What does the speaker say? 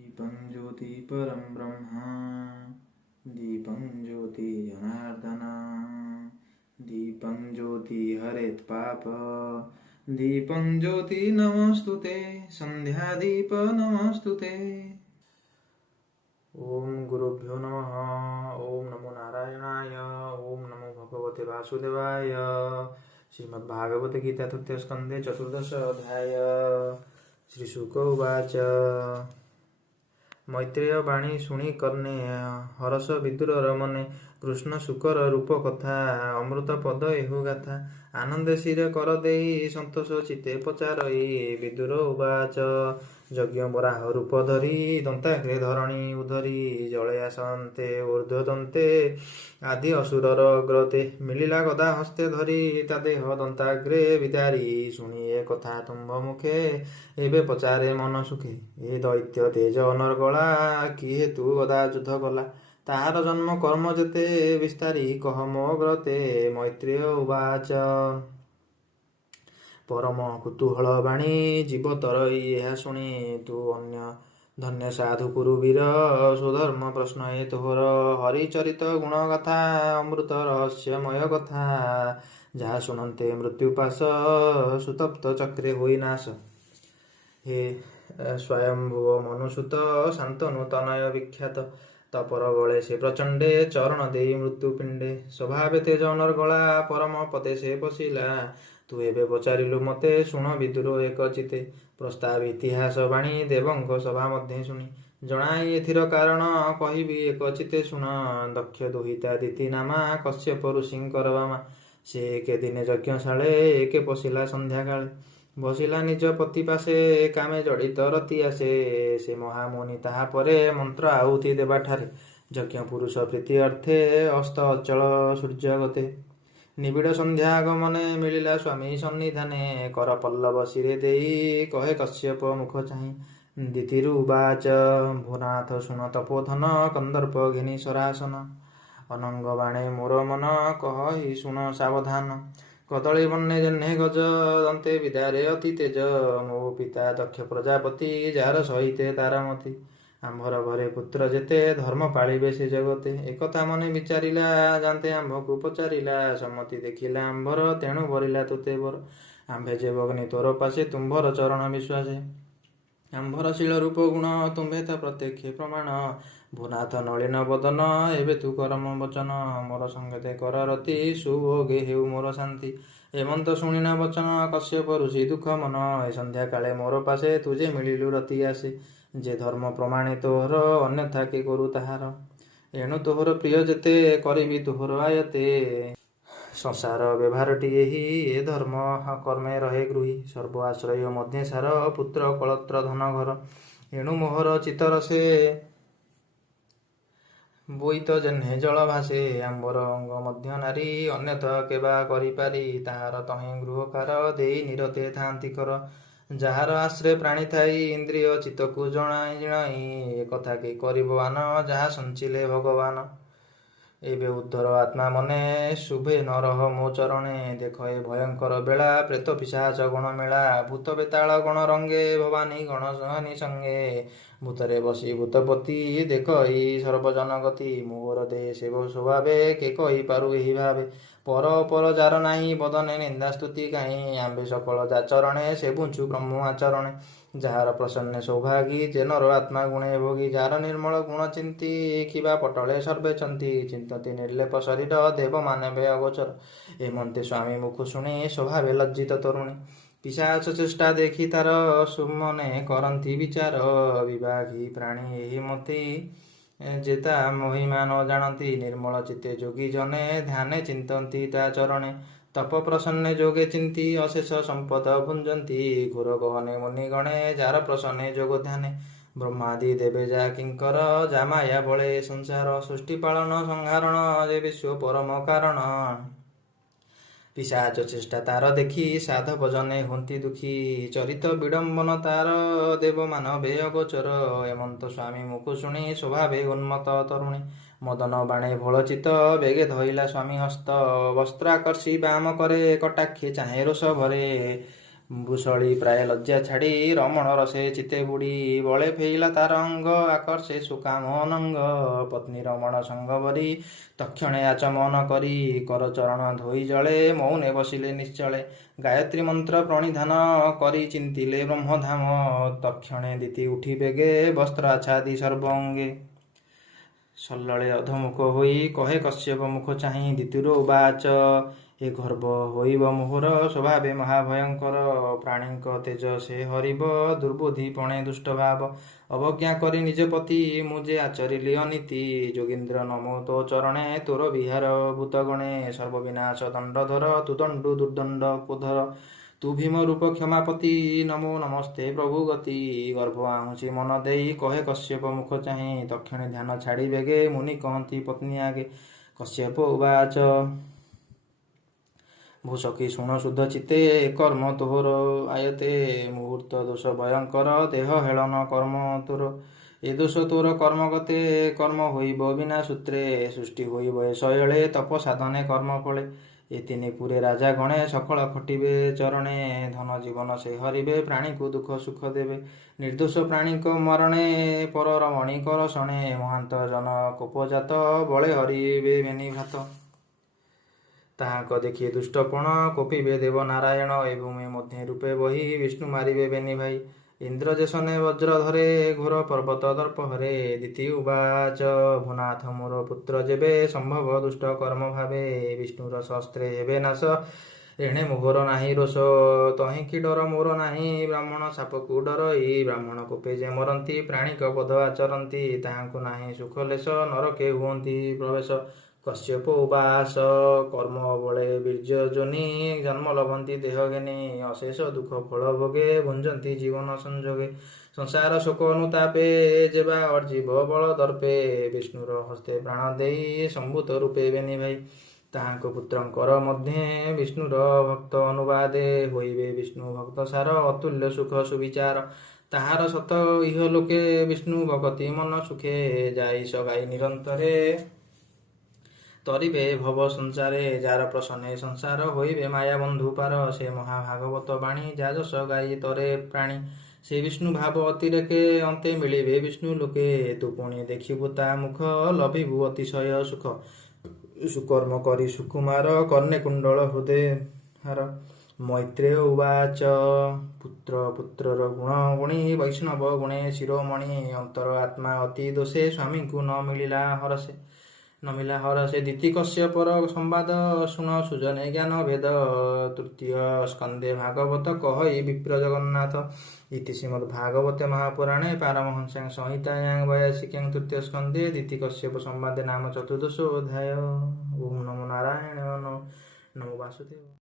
दीपं ज्योति परं ब्रह्म दीपं ज्योति जनार्दन दीपं ज्योति हरेत् पाप दीपं ज्योति नमस्तुते संध्यादीप नमस्तुते। ओम गुरुभ्यो नमः। ओम नमो नारायणाय। ओम नमो भगवते वासुदेवाय। श्रीमद्भागवत गीता तृतीय स्कंदे चतुर्दश अध्याय। श्रीशुक उवाच मैत्रेय बाणी शुणी कर्णे हरष विदुरर मने कृष्ण शुकर रूप कथा अमृत पद एहु गाथा आनंदे शिर कर देई संतोष चिते पचारई विदुर उवाच यज्ञ बराह रूप धरी दंताग्रे धरणी उधरी जले आसन्ते ऊर्ध्वदन्ते आदि असुरर अग्रते मिलिला गदा हस्ते धरी ता देह दंताग्रे विदारी शुणी कथा तुम्भ मुखे एबे पचारे मन सुखे ए दैत्य तेज अनर्गला कि हेतु गदा युद्ध कला ताहार जन्म कर्म जेते विस्तारी कह मो ग्रते मैत्रेय उवाच परम कुतूहल बाणी जीव तरई ଏହା ଶୁଣି ତୁ ଅନ୍ୟ ଧନ୍ୟ ସାଧୁ କୁରୁବୀର ସୁଧର୍ମ ପ୍ରଶ୍ନ ଏ ତୋହର ହରିଚରିତ ଗୁଣ କଥା ଅମୃତ ରହସ୍ୟମୟ କଥା ଯାହା ଶୁଣନ୍ତେ ମୃତ୍ୟୁପାଶ ସୁତପ୍ତ ଚକ୍ରେ ହୋଇ ନାଶ हे स्वयंभुव मनुसुत शांतनु तनय विख्यात तपर गले से प्रचंडे चरण दे मृत्युपिंडे स्वभावे तेज अनर्गला परम पदे से बसिला तू एबे पचारिलु मते शुण विदुर एक चिते प्रस्ताव इतिहास बाणी देवंक सभा मध्ये शुणी जणाई एथिर कारण कहिबी एक चिते शुण दक्ष दुहिता दिति नामा कश्यप ऋषिंकर बामा से एके दिने यज्ञशाळे एके पशिला संध्या काळे बसिला निज पति पासे कामे जड़ित रति आसे से महामुनि ताहा परे मंत्र आहुति देवा ठारे यज्ञ पुरुष प्रीति अर्थे अस्त अचल सूर्य गते निबिड़ संध्या आगमने मिलिला स्वामी सन्निधाने कर पल्लव शिरे देई कहे कश्यप मुख चाहि दितिरुवाच भूनाथ शुण तपोधन कंदर्प घिनी सरासन अनंग बाणे मोर मन कहि शुण सावधान कदली बन्ने जह्ने गज दंते विदारे अति तेज मो पिता दक्ष प्रजापति जार सहिते तारामती आंभर घरे पुत्र जेते धर्म पाଳିबे से जगते एकथा मने विचारिला जानते आंभकु पचारिला सम्मति देखिला आंभर तेणु भरिला तुते बर आंभे जे भग्नि तोर पासे तुम्भर चरण विश्वासे आंभर शील रूप गुण तुम्भे ता प्रत्यक्ष प्रमाण भूनाथ नलिन बदन एबे तु करम वचन मोर संगते कर रति सुभोगे हेउ मोर शांति एमंत शुणिन वचन कश्यप ऋषि दुख मन ए संध्या काले मोर पासे तुझे मिलिलु रति आसे जे धर्म प्रमाणे तोहर अन्यथा के करू ताहार एणु तोहर प्रिय जेते करिबी तोहर आयते संसार व्यवहारटी एही ए धर्म कर्मे रहे गृही सर्व आश्रय मध्य सार पुत्र कलत्र धन घर एणु मोहर चितर से बोईत जेह्ने जल भासे आंबर अंग मध्य नारी अन्यथा केबा करिपारी ताहार तहे गृहकार देई निरते थांती कर ଯାହାର ଆଶ୍ରୟ ପ୍ରାଣୀ ଥାଇ ଇନ୍ଦ୍ରିୟ ଚିତ୍ତକୁ ଜଣାଇ କଥା କି କରିବ ଆନ ଯାହା ସଞ୍ଚିଲେ ଭଗବାନ ଏବେ ଉଦ୍ଧର ଆତ୍ମା ମନେ ଶୁଭେ ନ ରହ ମୋ ଚରଣେ ଦେଖ ଏ ଭୟଙ୍କର ବେଳା ପ୍ରେତ ପିଶାଚ ଗଣ ମେଳା ଭୂତ ବେତାଳ ଗଣ ରଙ୍ଗେ ଭବାନୀ ଗଣ ସହନୀ ସଙ୍ଗେ ଭୂତରେ ବସି ଭୂତପତି ଦେଖ ଏଇ ସର୍ବଜନ ଗତି ମୋର ଦେ ସେବ ସ୍ୱଭାବେ କେ କହିପାରୁ ଏହି ଭାବେ पर पर जार नाही बदने निंदा स्तुति काहीं आंबे सकल जाचरणे से बुंचु ब्रह्म आचरणे जार प्रसन्न सौभागी जेनर आत्मा गुणे भोगी जार निर्मल गुण चिंती खिबा पटले सर्वे चंती चिंतती निर्लेप शरीर देव मानवे अगोचर एमंते स्वामी मुख शुणी स्वभावे लज्जित तरुणी पिशाच चेष्टा देखी तार सुमने करंती विचार विभागी प्राणी एहि मती जेता महिमा न जानती निर्मल चित्ते जोगी जने ध्याने चिंतती ता चरणे तप प्रसन्ने जोगे चिंती अशेष संपद भुंजती घोर गहने मुनिगणे जार प्रसन्ने जोग ध्याने ब्रह्मादि देवे जा किंकर जा माया बळे संसार सृष्टि पालन संहारण जे विश्व परम कारण पिशाच चेष्टा तार देखी साधव जने हुंती दुखी चरित विडंबन तार देव मानवे अगोचर एमंत स्वामी मुख शुणी स्वभावे उन्मत तरुणी मदन बाणे भोलचित बेगे धइला स्वामी हस्त वस्त्राकर्षी बाम करे कटाक्षे चाहे रोष भरे ଭୂଷଳୀ ପ୍ରାୟ ଲଜ୍ଜା ଛାଡ଼ି ରମଣ ରସେ ଚିତେ ବୁଡ଼ି ବଳେ ଫେଇଲା ତାର ଅଙ୍ଗ ଆକର୍ଷେ ସୁକାମ ଅନଙ୍ଗ ପତ୍ନୀ ରମଣ ସଙ୍ଗ ବରି ତକ୍ଷଣେ ଆଚମନ କରି କର ଚରଣ ଧୋଇ ଜଳେ ମୌନେ ବସିଲେ ନିଶ୍ଚଳେ ଗାୟତ୍ରୀ ମନ୍ତ୍ର ପ୍ରଣିଧାନ କରି ଚିନ୍ତିଲେ ବ୍ରହ୍ମଧାମ ତକ୍ଷଣେ ଦିତି ଉଠି ବେଗେ ବସ୍ତ୍ର ଆଚ୍ଛାଦି ସର୍ବଅଙ୍ଗେ ସଲ୍ଲଳେ ଅଧମୁଖ ହୋଇ କହେ କଶ୍ୟପ ମୁଖ ଚାହିଁ ଦିତିର ଉବାଚ ଏ ଗର୍ବ ହୋଇବ ମୋହର ସ୍ୱଭାବେ ମହାଭୟଙ୍କର ପ୍ରାଣୀଙ୍କ ତେଜ ସେ ହରିବ ଦୁର୍ବୁଦ୍ଧି ପଣେ ଦୁଷ୍ଟ ଭାବ ଅବଜ୍ଞା କରି ନିଜ ପତି ମୁଁ ଯେ ଆଚରିଲି ଅନୀତି ଯୋଗୀନ୍ଦ୍ର ନମୋ ତୋ ଚରଣେ ତୋର ବିହାର ଭୂତଗଣେ ସର୍ବବିନାଶ ଦଣ୍ଡଧର ତୁ ଦଣ୍ଡୁ ଦୁର୍ଦଣ୍ଡ କୋଧର ତୁ ଭୀମ ରୂପ କ୍ଷମାପତି ନମୋ ନମସ୍ତେ ପ୍ରଭୁ ଗତି ଗର୍ଭ ଆହୁଛି ମନ ଦେଇ କହେ କଶ୍ୟପ ମୁଖ ଚାହିଁ ତକ୍ଷଣେ ଧ୍ୟାନ ଛାଡ଼ି ବେଗେ ମୁନି କହନ୍ତି ପତ୍ନୀ ଆଗେ କଶ୍ୟପ ଉବାଚ ଭୂଷକି ଶୁଣ ଶୁଦ୍ଧ ଚିତେ କର୍ମ ତୋର ଆୟତେ ମୁହୂର୍ତ୍ତ ଦୋଷ ଭୟଙ୍କର ଦେହ ହେଳନ କର୍ମ ତୋର ଏ ଦୋଷ ତୋର କର୍ମଗତେ କର୍ମ ହୋଇବ ବିନା ସୂତ୍ରେ ସୃଷ୍ଟି ହୋଇବ ଏ ଶୈଳେ ତପ ସାଧନେ କର୍ମ ଫଳେ ଏ ତିନି ପୁରେ ରାଜା ଗଣେ ସକଳ ଖଟିବେ ଚରଣେ ଧନ ଜୀବନ ସେ ହରିବେ ପ୍ରାଣୀକୁ ଦୁଃଖ ସୁଖ ଦେବେ ନିର୍ଦ୍ଦୋଷ ପ୍ରାଣୀଙ୍କ ମରଣେ ପରର ମଣି କରସଣେ ମହାନ୍ତ ଜନ କୋପଜାତ ବଳେ ହରିବେ ବେନି ଭାତ ତାହାଙ୍କ ଦେଖି ଦୁଷ୍ଟପଣ କୋପିବେ ଦେବ ନାରାୟଣ ଏ ଭୂମି ମଧ୍ୟ ରୂପେ ବହି ବିଷ୍ଣୁ ମାରିବେ ବେନି ଭାଇ ଇନ୍ଦ୍ର ଯେସନେ ବଜ୍ର ଧରେ ଘୋର ପର୍ବତ ଦର୍ପ ହରେ ଦିତି ଉବାଚ ଭୂନାଥ ମୋର ପୁତ୍ର ଯେବେ ସମ୍ଭବ ଦୁଷ୍ଟ କର୍ମ ଭାବେ ବିଷ୍ଣୁର ଶସ୍ତ୍ରେ ହେବେ ନାଶ ଏଣେ ମୋହର ନାହିଁ ରୋଷ ତହିଁକି ଡର ମୋର ନାହିଁ ବ୍ରାହ୍ମଣ ସାପକୁ ଡରଇ ବ୍ରାହ୍ମଣ କୋପେ ଯେ ମରନ୍ତି ପ୍ରାଣୀକ ବଧ ଆଚରନ୍ତି ତାହାଙ୍କୁ ନାହିଁ ସୁଖ ଲେଶ ନରକେ ହୁଅନ୍ତି ପ୍ରବେଶ କଶ୍ୟପ ଉବାସ କର୍ମ ବଳେ ବୀର୍ଯ୍ୟ ଯୋନି ଜନ୍ମ ଲଭନ୍ତି ଦେହ ଘେନି ଅଶେଷ ଦୁଃଖ ଫଳ ଭୋଗେ ଭୁଞ୍ଜନ୍ତି ଜୀବନ ସଂଯୋଗେ ସଂସାର ଶୋକ ଅନୁତାପେ ଯେବା ଅର୍ଜିବ ବଳ ଦର୍ପେ ବିଷ୍ଣୁର ହସ୍ତେ ପ୍ରାଣ ଦେଇ ସମ୍ଭୂତ ରୂପେ ବେନି ଭାଇ ତାହାଙ୍କ ପୁତ୍ରଙ୍କର ମଧ୍ୟେ ବିଷ୍ଣୁର ଭକ୍ତ ଅନୁବାଦେ ହୋଇବେ ବିଷ୍ଣୁ ଭକ୍ତ ସାର ଅତୁଲ୍ୟ ସୁଖ ସୁବିଚାର ତାହାର ସତ ଇହ ଲୋକେ ବିଷ୍ଣୁ ଭଗତି ମନ ସୁଖେ ଯାଇ ସଗାଇ ନିରନ୍ତରେ ତରିବେ ଭବ ସଂସାରେ ଯାର ପ୍ରସନ୍ନେ ସଂସାର ହୋଇବେ ମାୟା ବନ୍ଧୁ ପାର ସେ ମହାଭାଗବତ ବାଣୀ ଯା ଯଶ ଗାଇ ତରେ ପ୍ରାଣୀ ସେ ବିଷ୍ଣୁ ଭାବ ଅତିରେକେ ଅନ୍ତେ ମିଳିବେ ବିଷ୍ଣୁ ଲୋକେ ତୁ ପୁଣି ଦେଖିବୁ ତା ମୁଖ ଲଭିବୁ ଅତିଶୟ ସୁଖ ସୁକର୍ମ କରି ସୁକୁମାର କର୍ଣ୍ଣେ କୁଣ୍ଡଳ ହୃଦୟ ହାର ମୈତ୍ରେୟ ଉବାଚ ପୁତ୍ର ପୁତ୍ରର ଗୁଣ ଗୁଣୀ ବୈଷ୍ଣବ ଗୁଣେ ଶିରୋମଣି ଅନ୍ତର ଆତ୍ମା ଅତି ଦୋଷେ ସ୍ୱାମୀଙ୍କୁ ନ ମିଳିଲା ହରସେ ଦିତି କଶ୍ୟପର ସମ୍ବାଦ ଶୁଣ ସୁଜନେ ଜ୍ଞାନ ଭେଦ ତୃତୀୟ ସ୍କନ୍ଧେ ଭାଗବତ କହଇ ବିପ୍ର ଜଗନ୍ନାଥ ଇତି ଶ୍ରୀମଦ୍ଭାଗବତେ ମହାପୁରାଣେ ପାରମହଂସ୍ୟାଂ ସଂହିତାୟାଂ 82 ତୃତୀୟ ସ୍କନ୍ଧେ ଦିତି କଶ୍ୟପ ସମ୍ବାଦେ ନାମ ଚତୁର୍ଦଶ ଅଧ୍ୟାୟ। ଓಂ ନମୋ ନାରାୟଣ ନମୋ ବାସୁଦେବ।